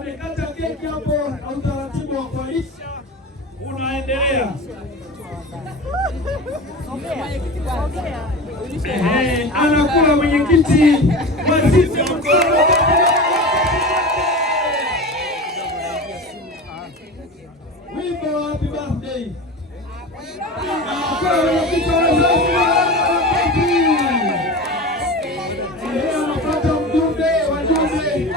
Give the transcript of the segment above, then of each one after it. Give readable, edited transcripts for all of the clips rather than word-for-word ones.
wamekata keki hapo na utaratibu wa kualisha unaendelea. Anakula mwenyekiti wa sisi mkoa. Wimbo wa happy birthday. Anakula mwenyekiti wa wazazi. Anapata mjumbe wajumbe.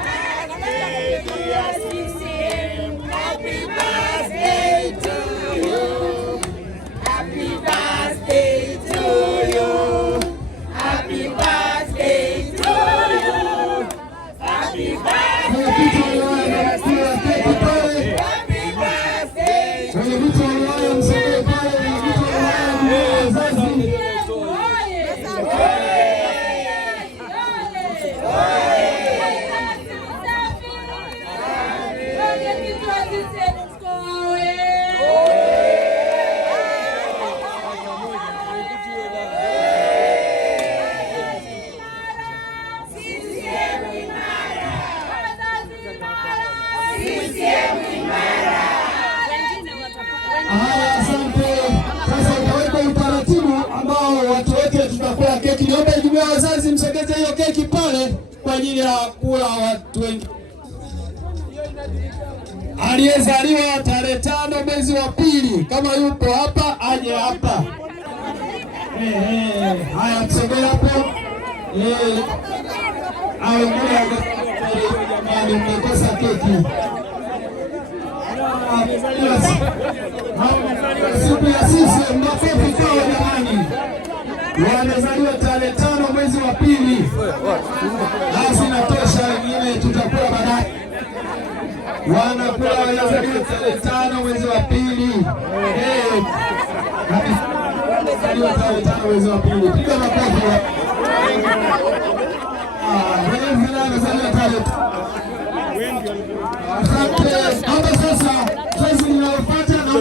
Tutakula keki. Niombe jumuiya ya wazazi msogeze hiyo keki pale kwa ajili ya kula watu wengi. Aliyezaliwa tarehe 5 mwezi wa pili, kama yupo hapa aje hapa. Haya, msogee hapo. Jamani, mmekosa keki. Siku ya sisi makofi kwao jamani. Wamezaliwa tarehe 5 mwezi wa pili. Basi natosha, wengine tutakula baadaye. Wanakula walizaliwa tarehe 5 mwezi wa pili. Wamezaliwa tarehe 5 mwezi wa pili. Piga makofi. Wamezaliwa tarehe 5. Hapa sasa, zoezi linalofuata na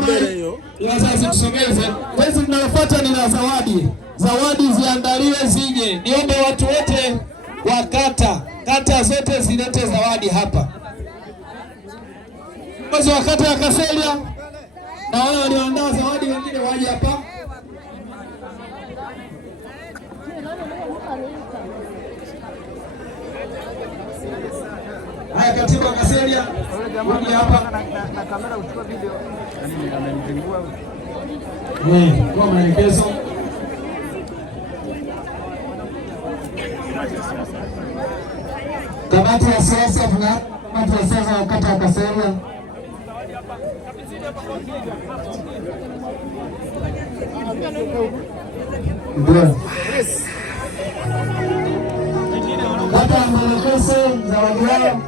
wazazi tusogeze. Zoezi linalofuata ni la zawadi. Zawadi ziandaliwe zije. Niombe watu wote wa kata zote zilete zawadi hapa. Kiongozi wa kata ya Kaselia na wale walioandaa zawadi wengine waje hapa. Haya, katibu wa Kaselia waje hapa. Na kamera uchukua video. Amemzingua. Kwa maelekezo. Kamati ya siasa wa kata ya Kaselia. Ndio. Kata ya maelekezo zawadi yao.